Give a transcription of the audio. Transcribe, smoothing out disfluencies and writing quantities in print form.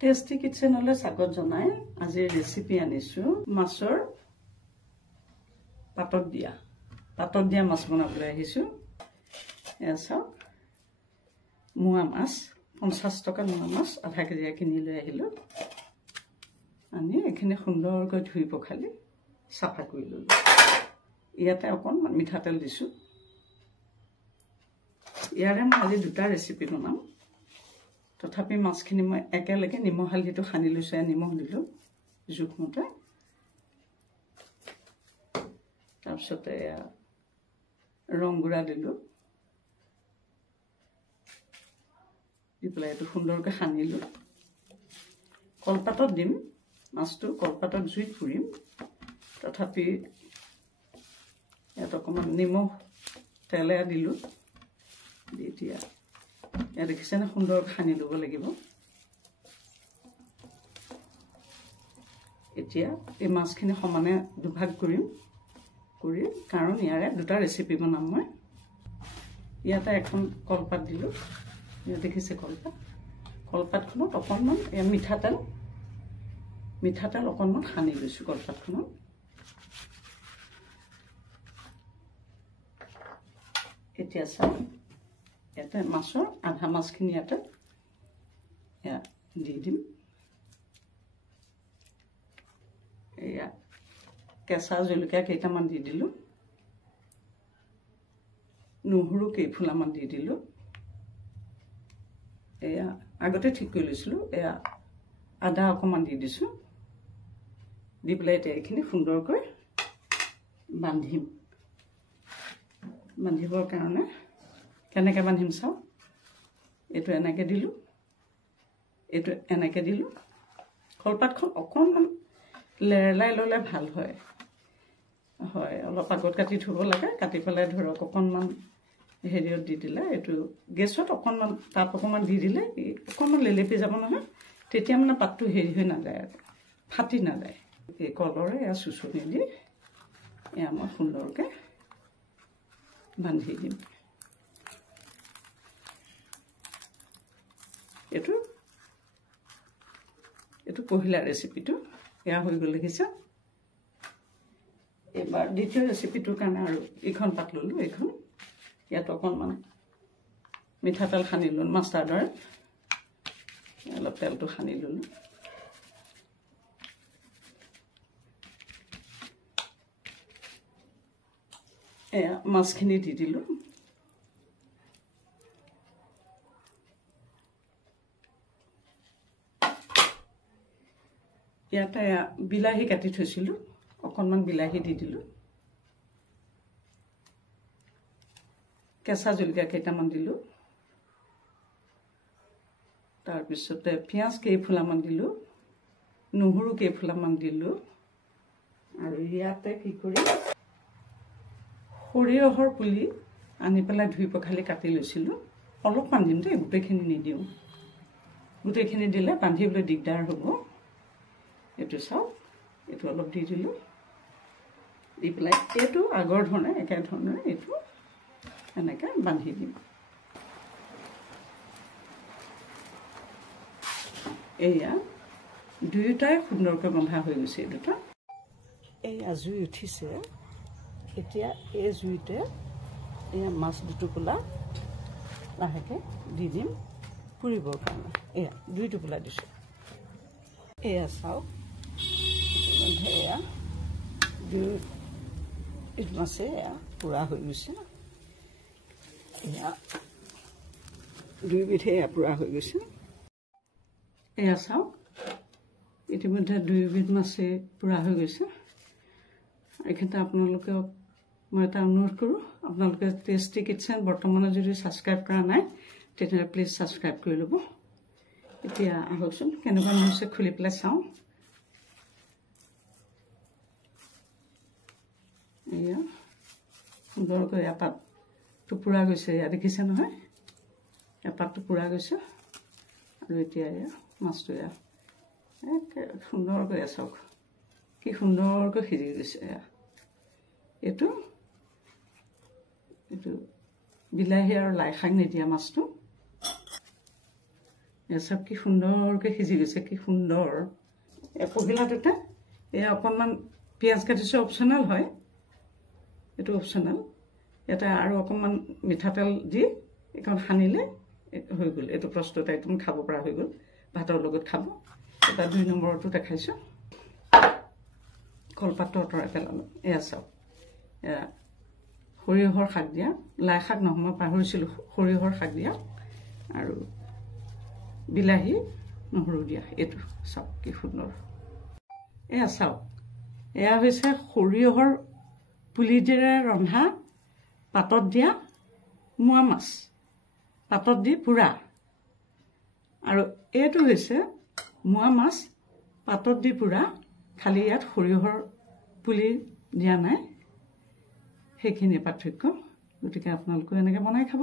Tasty কিচেনলৈ স্বাগত জনাই আজিৰ ৰেচিপি আনিছো মাছৰ পাতত দিয়া মাছ বনাবলৈ আহিছো। এসা মুৱা মাছ 50 টকা মুৱা মাছ আধা কেজি কিনি লৈ আহিলো। আমি এখানে সুন্দৰকৈ ধুই পখালি সাফা কৰি ললো। ইয়াতে অকন মিঠাতেল দিছো। ইয়াৰে মই আজি দুটা ৰেচিপি বনাম। তথাপি মাছখিনি মই একেলগে নিমখ হালধিটো খানি লৈছো, নিমখ দিলো জোখমতে। তাৰপিছতে ৰং গুড়া দিলো, দি পেলাই এইটো সুন্দৰকৈ সানিলো। কলপাতত দিম মাছটো, কলপাতত জুইত পুৰিম। তথাপি ইয়াত অকণমান নিমখ তেলে দিলো। এতিয়া ইয়াত দেখিছেনে সুন্দৰকৈ সানি ল'ব লাগিব। এতিয়া এই মাছখিনি সমানে দুভাগ কৰিম, কাৰণ ইয়াৰে দুটা ৰেচিপি বনাম মই। ইয়াতে এখন কলপাত দিলো, ইয়াত দেখিছে কলপাতখনত অকণমান মিঠাতেল অকণমান সানি লৈছো কলপাতখনত। এতিয়া চাওক, ইয়াতে মাছৰ আধা মাছখিনি ইয়াতে দি দিম। এয়া কেঁচা জলকীয়া কেইটামান দি দিলো, নহৰু কেইফুলামান দি দিলো। এয়া আগতে ঠিক কৰি লৈছিলো। এয়া আদা অকণমান দি দিছো। দি পেলাই এতিয়া এইখিনি সুন্দৰকৈ বান্ধিবৰ কাৰণে কেনেকৈ বান্ধিম চাও। এইটো এনেকৈ দিলো, এইটো এনেকৈ দিলো। কলপাতখন অকণমান লেৰেলাই ল'লে ভাল হয়। অলপ আগত কাটি থ'ব লাগে। কাটি পেলাই ধৰক অকণমান হেৰিয়ত দি দিলে, এইটো গেছত অকণমান তাপ অকণমান দি দিলে অকণমান লেলেপি যাব নহয়। তেতিয়া মানে পাতটো হেৰি হৈ নাযায়, ফাটি নাযায়। এই কলৰে এয়া চুচনি দি এয়া মই সুন্দৰকৈ বান্ধি দিম। এইটো পহিলা ৰেচিপিটো এয়া হৈ গ'ল দেখিছা। এবাৰ দ্বিতীয় ৰেচিপিটোৰ কাৰণে আৰু এইখন পাত ল'লো। এইখন ইয়াত অকণমান মিঠাতেল সানি ল'লো, মাষ্টাৰ্ডৰ অলপ তেলটো সানি ল'লো। এয়া মাছখিনি দি দিলো। ইয়াতে বিলাহী কাটি থৈছিলো, অকণমান বিলাহী দি দিলো। কেঁচা জলকীয়া কেইটামান দিলো। তাৰপিছতে পিঁয়াজ কেইফুলামান দিলো, নহৰু কেইফুলামান দিলো। আৰু ইয়াতে কি কৰি সৰিয়হৰ পুলি আনি পেলাই ধুই পখালি কাটি লৈছিলো। অলপমান দিম দেই, গোটেইখিনি নিদিওঁ। গোটেইখিনি দিলে বান্ধিবলৈ দিগদাৰ হ'ব। এইটো চাওক, এইটো অলপ দি দিলো। দি পেলাই এইটো আগৰ ধৰণে একেধৰণে এইটো এনেকৈ বান্ধি দিম। এয়া দুয়োটাই সুন্দৰকৈ বন্ধা হৈ গৈছে। এই দুটা এয়া জুই উঠিছে। এতিয়া এই জুইতে এয়া মাছ দুটোপোলা লাহেকৈ দি দিম পুৰিবৰ কাৰণে। এয়া 2 টোপোলা দিছোঁ। এয়া চাওক, এয়া 2 মাছে এয়া পুৰা হৈ গৈছে। এয়া 2 বিধে এয়া পুৰা হৈ গৈছে। এয়া চাওক, ইতিমধ্যে 2 বিধ মাছে পুৰা হৈ গৈছে। এইখিনিতে আপোনালোকক মই এটা অনুৰোধ কৰোঁ, আপোনালোকে টেষ্টি কিটচেন বৰ্তমানে যদি ছাবস্ক্ৰাইব কৰা নাই তেতিয়াহ'লে প্লিজ ছাবস্ক্ৰাইব কৰি ল'ব। এতিয়া আহকচোন কেনেকুৱা হৈছে খুলি পেলাই চাওঁ। এয়া সুন্দৰকৈ এয়া পাতটো পুৰা গৈছে। এয়া দেখিছে নহয়, এয়া পাতটো পুৰা গৈছে। আৰু এতিয়া এয়া মাছটো এয়া সুন্দৰকৈ চাওক, কি সুন্দৰকৈ সিজি গৈছে। এইটো বিলাহী আৰু লাই শাক নিদিয়া মাছটো। চব কি সুন্দৰকৈ সিজি গৈছে, কি সুন্দৰ। পহিলাটোতে এয়া অকণমান পিঁয়াজ কাটিছোঁ, অপশ্যনেল হয়, এইটো অপশ্যনেল। এটা আৰু অকণমান মিঠাতেল দি এইখন সানিলে হৈ গ'ল, এইটো প্ৰস্তুত, একদম খাব পৰা হৈ গ'ল, ভাতৰ লগত খাব। এটা 2 নম্বৰটো দেখাইছোঁ। কলপাতটো আঁতৰাই পেলালোঁ। এয়া চাওক, এয়া সৰিয়হৰ শাক দিয়া, লাই শাক নহয়, মই পাহৰিছিলোঁ, সৰিয়হৰ শাক দিয়া আৰু বিলাহী নহৰু দিয়া, এইটো চাওক কি সুন্দৰ। এয়া চাওক, এয়া হৈছে সৰিয়হৰ পুলিদিৰে ৰন্ধা পাতত দিয়া মোৱা মাছ, পাতত দি পোৰা। আৰু এইটো হৈছে মোৱা মাছ পাতত দি পোৰা, খালি ইয়াত সৰিয়হৰ পুলি দিয়া নাই, সেইখিনিয়ে পাৰ্থক্য। গতিকে আপোনালোকেও এনেকৈ বনাই খাব।